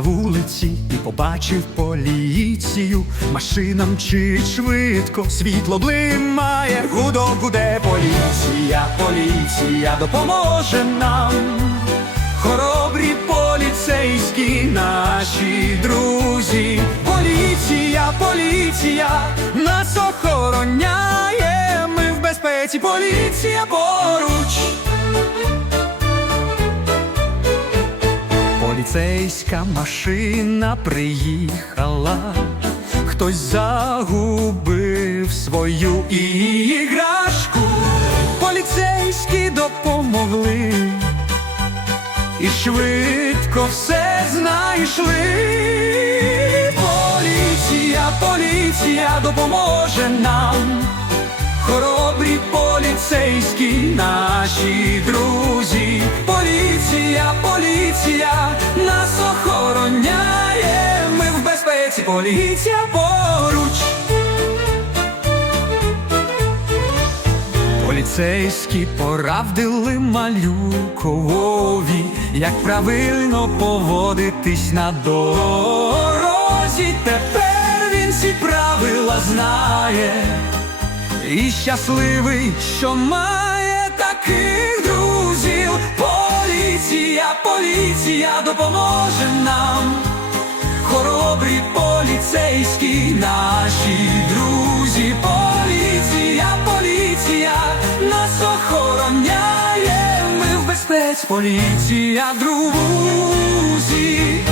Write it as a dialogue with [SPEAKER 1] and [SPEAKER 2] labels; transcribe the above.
[SPEAKER 1] вулиці і побачив поліцію. Машина мчить швидко, світло блимає, гудок гуде поліція, поліція допоможе нам. Хоробрі поліцейські наші друзі. Поліція, поліція нас охороняє. Ми в безпеці, поліція поруч. Поліцейська машина приїхала, хтось загубив свою іграшку. Поліцейські допомогли і швидко все знайшли. Поліція, поліція допоможе нам. Хоробрі поліцейські наші друзі. Поліція поруч. Поліцейські порадили малюкові, як правильно поводитись на дорозі. Тепер він всі правила знає. І щасливий, що має таких друзів. Поліція, поліція допоможе нам. Поліцейські наші друзі. Поліція, поліція нас охороняє. Ми в безпеці, поліція, друзі.